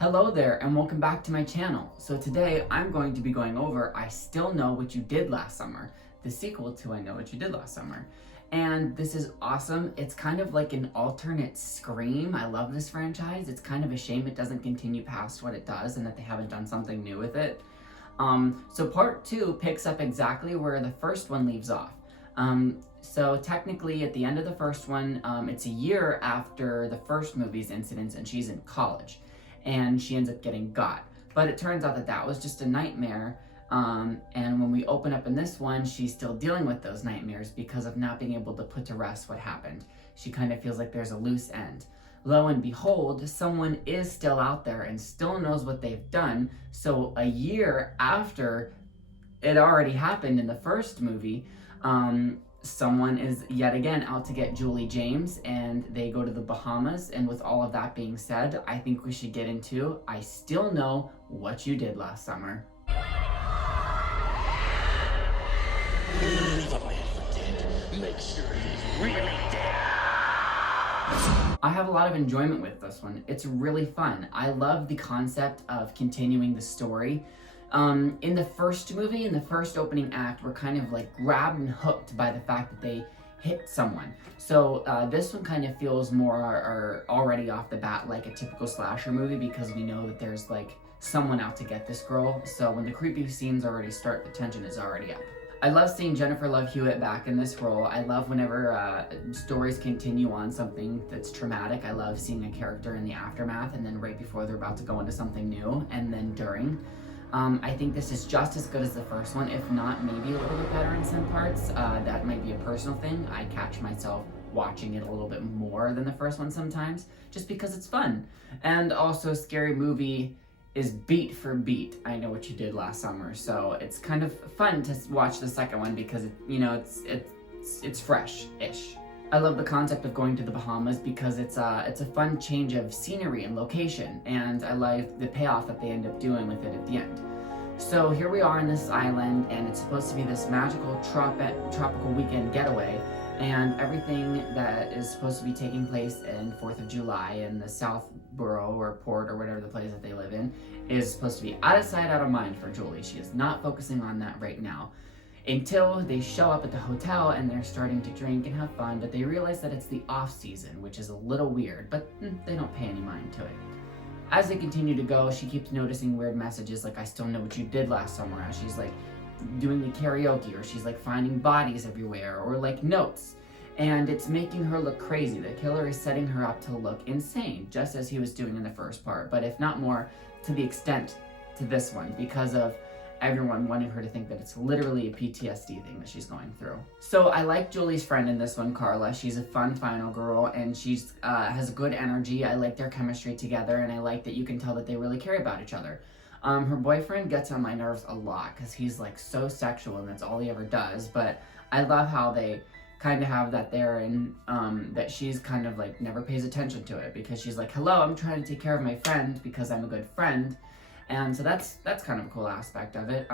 Hello there and welcome back to my channel. So today I'm going to be going over I Still Know What You Did Last Summer, the sequel to I Know What You Did Last Summer. And this is awesome. It's kind of like an alternate Scream. I love this franchise. It's kind of a shame it doesn't continue past what it does and that they haven't done something new with it. So part 2 picks up exactly where the first one leaves off. So technically at the end of the first one, it's a year after the first movie's incidents and she's in college. And she ends up getting got. But it turns out that that was just a nightmare. And when we open up in this one, she's still dealing with those nightmares because of not being able to put to rest what happened. She kind of feels like there's a loose end. Lo and behold, someone is still out there and still knows what they've done. So a year after it already happened in the first movie, someone is yet again out to get Julie James, and they go to the Bahamas. And with all of that being said, I think we should get into I Still Know What You Did Last Summer. Leave a man for dead. Make sure he's really dead. I have a lot of enjoyment with this one. It's really fun. I love the concept of continuing the story. In the first movie, in the first opening act, we're kind of like grabbed and hooked by the fact that they hit someone. So this one kind of feels more already off the bat like a typical slasher movie because we know that there's like someone out to get this girl. So when the creepy scenes already start, the tension is already up. I love seeing Jennifer Love Hewitt back in this role. I love whenever stories continue on something that's traumatic. I love seeing a character in the aftermath and then right before they're about to go into something new and then during. I think this is just as good as the first one, if not maybe a little bit better in some parts. That might be a personal thing. I catch myself watching it a little bit more than the first one sometimes, just because it's fun. And also, Scary Movie is beat for beat I Know What You Did Last Summer, so it's kind of fun to watch the second one because it's fresh-ish. I love the concept of going to the Bahamas because it's a fun change of scenery and location, and I like the payoff that they end up doing with it at the end. So here we are on this island, and it's supposed to be this magical tropical weekend getaway, and everything that is supposed to be taking place in 4th of July in the South Borough or port or whatever the place that they live in is supposed to be out of sight, out of mind for Julie. She is not focusing on that right now. Until they show up at the hotel and they're starting to drink and have fun, but they realize that it's the off season, which is a little weird, but they don't pay any mind to it. As they continue to go, she keeps noticing weird messages like I still know what you did last summer, as she's like doing the karaoke, or she's like finding bodies everywhere, or like notes. And it's making her look crazy. The killer is setting her up to look insane, just as he was doing in the first part, but if not more, to the extent to this one, because of everyone wanting her to think that it's literally a PTSD thing that she's going through. So I like Julie's friend in this one, Carla. She's a fun final girl, and she's has good energy. I like their chemistry together, and I like that you can tell that they really care about each other. Her boyfriend gets on my nerves a lot because he's like so sexual and that's all he ever does, but I love how they kind of have that there, and that she's kind of like never pays attention to it because she's like, hello, I'm trying to take care of my friend because I'm a good friend. And so that's kind of a cool aspect of it.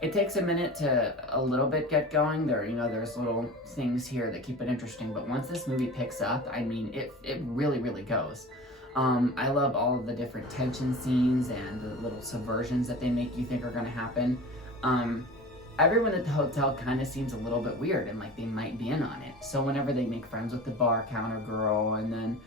It takes a minute to a little bit get going. There's little things here that keep it interesting, but once this movie picks up, I mean, it really, really goes. I love all of the different tension scenes and the little subversions that they make you think are gonna happen. Everyone at the hotel kind of seems a little bit weird and like they might be in on it. So whenever they make friends with the bar counter girl, and then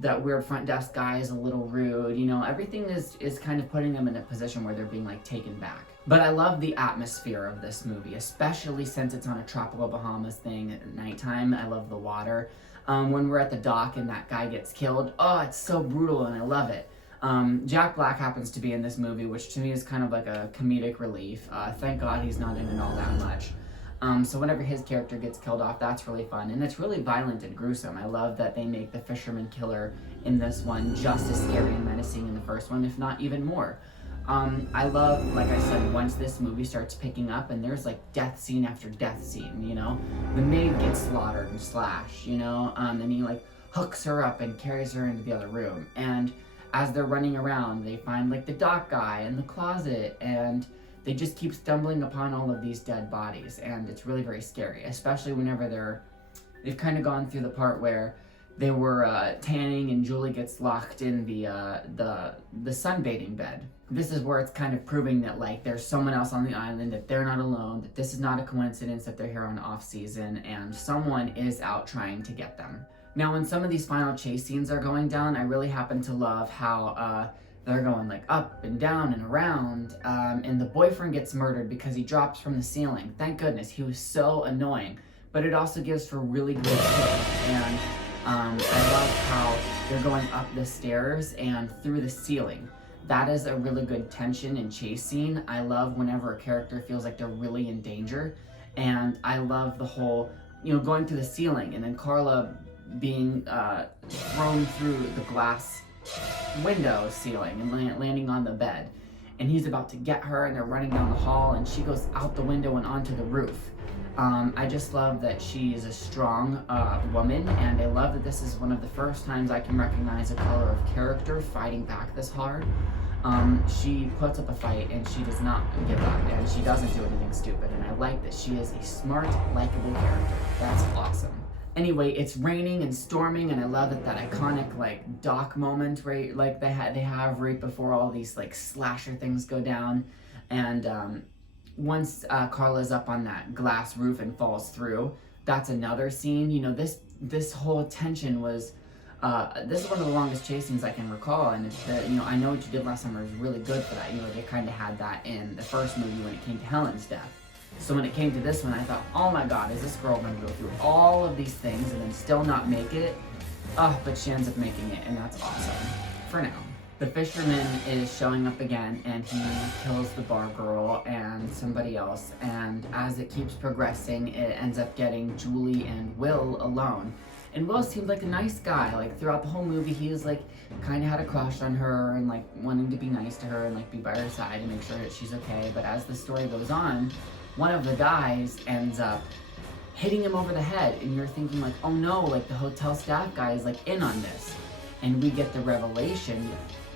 that weird front desk guy is a little rude, everything is kind of putting them in a position where they're being like taken back. But I love the atmosphere of this movie, especially since it's on a tropical Bahamas thing at nighttime. I love the water. When we're at the dock and that guy gets killed, oh, it's so brutal and I love it. Jack Black happens to be in this movie, which to me is kind of like a comedic relief. Thank God he's not in it all that much. So whenever his character gets killed off, that's really fun. And it's really violent and gruesome. I love that they make the fisherman killer in this one just as scary and menacing in the first one, if not even more. I love, like I said, once this movie starts picking up and there's like death scene after death scene, the maid gets slaughtered and slashed, and he like hooks her up and carries her into the other room. And as they're running around, they find like the dock guy in the closet, and they just keep stumbling upon all of these dead bodies, and it's really very scary, especially whenever they've kind of gone through the part where they were tanning, and Julie gets locked in the sunbathing bed. This is where it's kind of proving that like there's someone else on the island, that they're not alone, that this is not a coincidence that they're here on off season, and someone is out trying to get them. Now, when some of these final chase scenes are going down, I really happen to love how they're going like up and down and around, and the boyfriend gets murdered because he drops from the ceiling. Thank goodness, he was so annoying. But it also gives for really good kills, and I love how they're going up the stairs and through the ceiling. That is a really good tension and chase scene. I love whenever a character feels like they're really in danger, and I love the whole, going through the ceiling and then Carla being thrown through the glass window ceiling and landing on the bed. And he's about to get her, and they're running down the hall, and she goes out the window and onto the roof. I just love that she is a strong woman, and I love that this is one of the first times I can recognize a color of character fighting back this hard. She puts up a fight, and she does not give up, and she doesn't do anything stupid, and I like that she is a smart, likable character. That's awesome. Anyway, it's raining and storming, and I love that iconic like dock moment right like they have right before all these like slasher things go down, and once Carla's up on that glass roof and falls through, that's another scene. This whole tension was this is one of the longest chase scenes I can recall, and it's I Know What You Did Last Summer is really good for that. They kind of had that in the first movie when it came to Helen's death. So when it came to this one, I thought, oh my god, is this girl going to go through all of these things and then still not make it? But she ends up making it, and that's awesome. For now. The fisherman is showing up again, and he kills the bar girl and somebody else, and as it keeps progressing, it ends up getting Julie and Will alone. And Will seemed like a nice guy. Like, throughout the whole movie, he was like, kind of had a crush on her and like wanting to be nice to her and like be by her side and make sure that she's okay. But as the story goes on, one of the guys ends up hitting him over the head, and you're thinking like, oh no, like the hotel staff guy is like in on this. And we get the revelation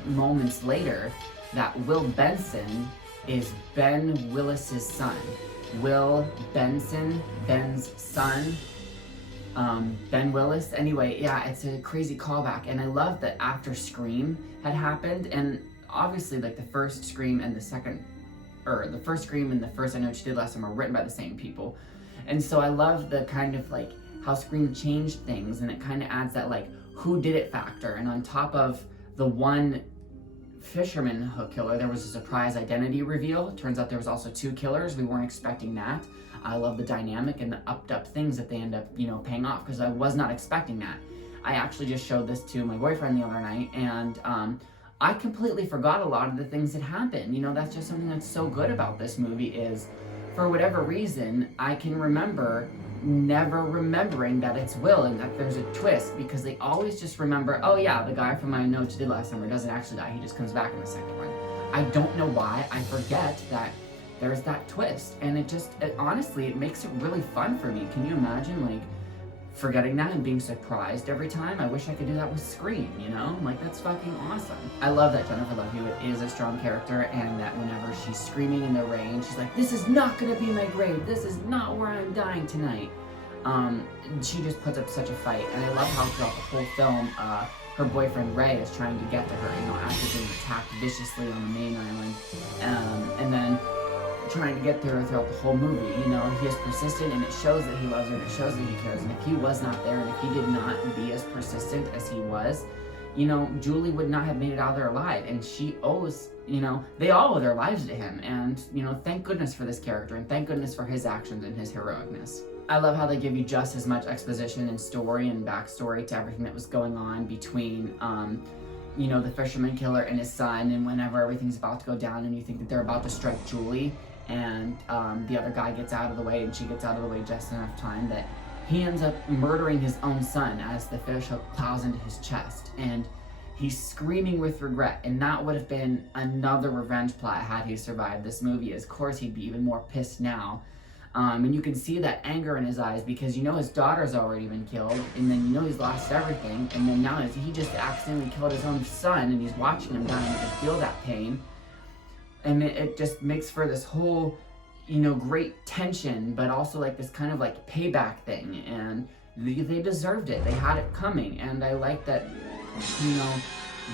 moments later that Will Benson is Ben Willis's son. Will Benson, Ben's son, Ben Willis. Anyway, yeah, it's a crazy callback, and I love that after Scream had happened, and obviously like the first Scream and the first Scream and the first I Know What You Did Last Summer were written by the same people. And so I love the kind of like how Scream changed things, and it kind of adds that like who did it factor. And on top of the one fisherman hook killer, there was a surprise identity reveal. It turns out there was also two killers. We weren't expecting that. I love the dynamic and the upped up things that they end up, paying off, because I was not expecting that. I actually just showed this to my boyfriend the other night, and I completely forgot a lot of the things that happened. That's just something that's so good about this movie is, for whatever reason, I can remember never remembering that it's Will and that there's a twist, because they always just remember, oh yeah, the guy from I Know What You Did Last Summer doesn't actually die, he just comes back in the second one. I don't know why I forget that there's that twist, and honestly, it makes it really fun for me. Can you imagine, like, forgetting that and being surprised every time? I wish I could do that with Scream, Like, that's fucking awesome. I love that Jennifer Love Hewitt is a strong character, and that whenever she's screaming in the rain, she's like, this is not gonna be my grave, this is not where I'm dying tonight. She just puts up such a fight, and I love how throughout the whole film, her boyfriend Ray is trying to get to her, after being attacked viciously on the main island, and then trying to get to her throughout the whole movie. He is persistent, and it shows that he loves her, and it shows that he cares. And if he was not there, and if he did not be as persistent as he was, Julie would not have made it out of there alive. And she owes, they all owe their lives to him. And, thank goodness for this character, and thank goodness for his actions and his heroicness. I love how they give you just as much exposition and story and backstory to everything that was going on between, the fisherman killer and his son, and whenever everything's about to go down and you think that they're about to strike Julie, and the other guy gets out of the way, and she gets out of the way just enough time that he ends up murdering his own son as the fishhook plows into his chest, and he's screaming with regret. And that would have been another revenge plot had he survived this movie. Of course, he'd be even more pissed now. And you can see that anger in his eyes, because his daughter's already been killed, and then he's lost everything, and then now he just accidentally killed his own son, and he's watching him die, and he can feel that pain. And it just makes for this whole, great tension, but also like this kind of like payback thing. And they deserved it. They had it coming, and I like that, you know,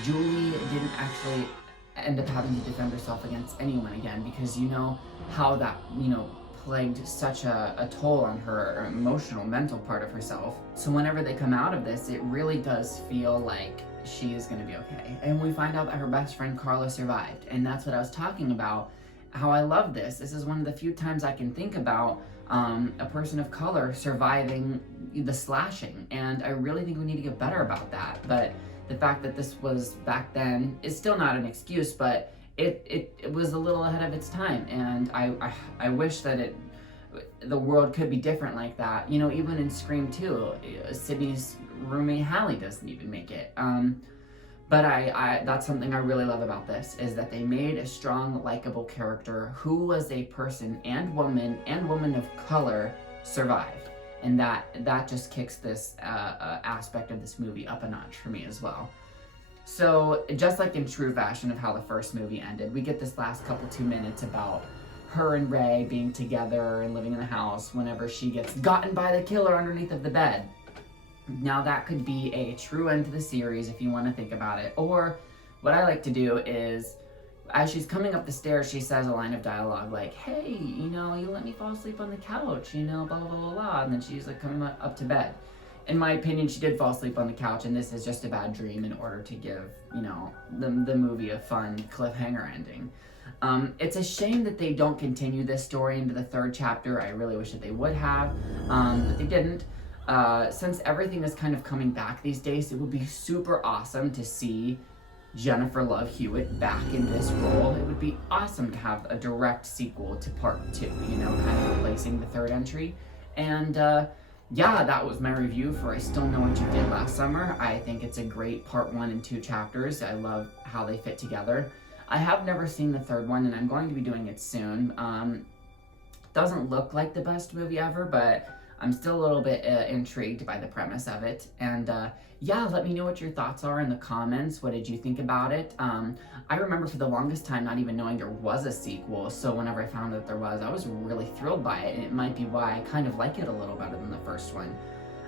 Julie didn't actually end up having to defend herself against anyone again, because you know how that, you know, plagued such a toll on her emotional, mental part of herself. So whenever they come out of this, it really does feel like she is gonna be okay. And we find out that her best friend Carla survived, and that's what I was talking about, how I love this. This is one of the few times I can think about a person of color surviving the slashing, and I really think we need to get better about that. But the fact that this was back then is still not an excuse, but it was a little ahead of its time, and I wish that the world could be different like that. You know, even in Scream 2, Sydney's roommate Hallie doesn't even make it. But that's something I really love about this, is that they made a strong, likable character who was a person and woman of color survived. And that just kicks this aspect of this movie up a notch for me as well. So just like in true fashion of how the first movie ended, we get this last couple 2 minutes about her and Ray being together and living in the house whenever she gets gotten by the killer underneath of the bed. Now that could be a true end to the series if you want to think about it. Or what I like to do is, as she's coming up the stairs, she says a line of dialogue like, hey, you know, you let me fall asleep on the couch, you know, blah, blah, blah, blah. And then she's like coming up to bed. In my opinion, she did fall asleep on the couch, and this is just a bad dream in order to give, you know, the movie a fun cliffhanger ending. It's a shame that they don't continue this story into the third chapter. I really wish that they would have, but they didn't. Since everything is kind of coming back these days, it would be super awesome to see Jennifer Love Hewitt back in this role. It would be awesome to have a direct sequel to part 2, you know, kind of replacing the third entry. And yeah, that was my review for I Still Know What You Did Last Summer. I think it's a great part 1 and 2 chapters. I love how they fit together. I have never seen the third one, and I'm going to be doing it soon. Doesn't look like the best movie ever, but I'm still a little bit intrigued by the premise of it. And yeah, let me know what your thoughts are in the comments. What did you think about it? I remember for the longest time not even knowing there was a sequel, so whenever I found that there was, I was really thrilled by it, and it might be why I kind of like it a little better than the first one.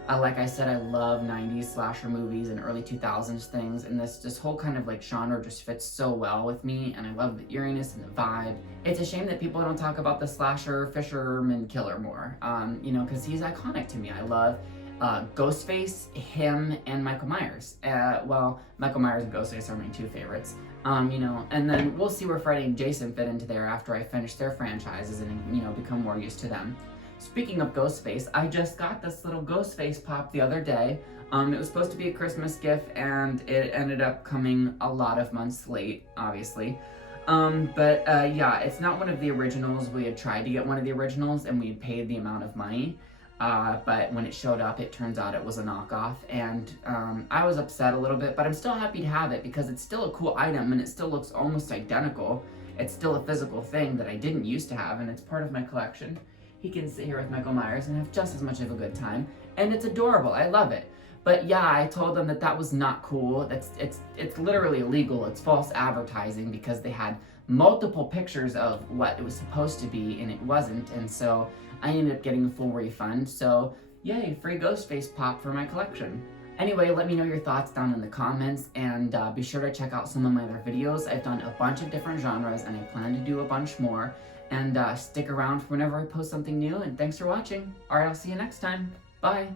Like I said, I love 90s slasher movies and early 2000s things, and this whole kind of like genre just fits so well with me, and I love the eeriness and the vibe. It's a shame that people don't talk about the slasher fisherman killer more, you know, because he's iconic to me. I love Ghostface, him, and Michael Myers. Well, Michael Myers and Ghostface are my 2 favorites. You know, and then we'll see where Freddy and Jason fit into there after I finish their franchises and, you know, become more used to them. Speaking of Ghostface, I just got this little Ghostface pop the other day. It was supposed to be a Christmas gift, and it ended up coming a lot of months late, obviously. But yeah, it's not one of the originals. We had tried to get one of the originals, and we had paid the amount of money. But when it showed up, it turns out it was a knockoff, and I was upset a little bit, but I'm still happy to have it because it's still a cool item, and it still looks almost identical. It's still a physical thing that I didn't used to have, and it's part of my collection. He can sit here with Michael Myers and have just as much of a good time, and it's adorable. I love it. But yeah, I told them that was not cool. It's literally illegal. It's false advertising because they had multiple pictures of what it was supposed to be, and it wasn't. And so I ended up getting a full refund. So yay, free Ghostface pop for my collection. Anyway, let me know your thoughts down in the comments, and be sure to check out some of my other videos. I've done a bunch of different genres, and I plan to do a bunch more. And stick around for whenever I post something new, and thanks for watching. Alright, I'll see you next time. Bye!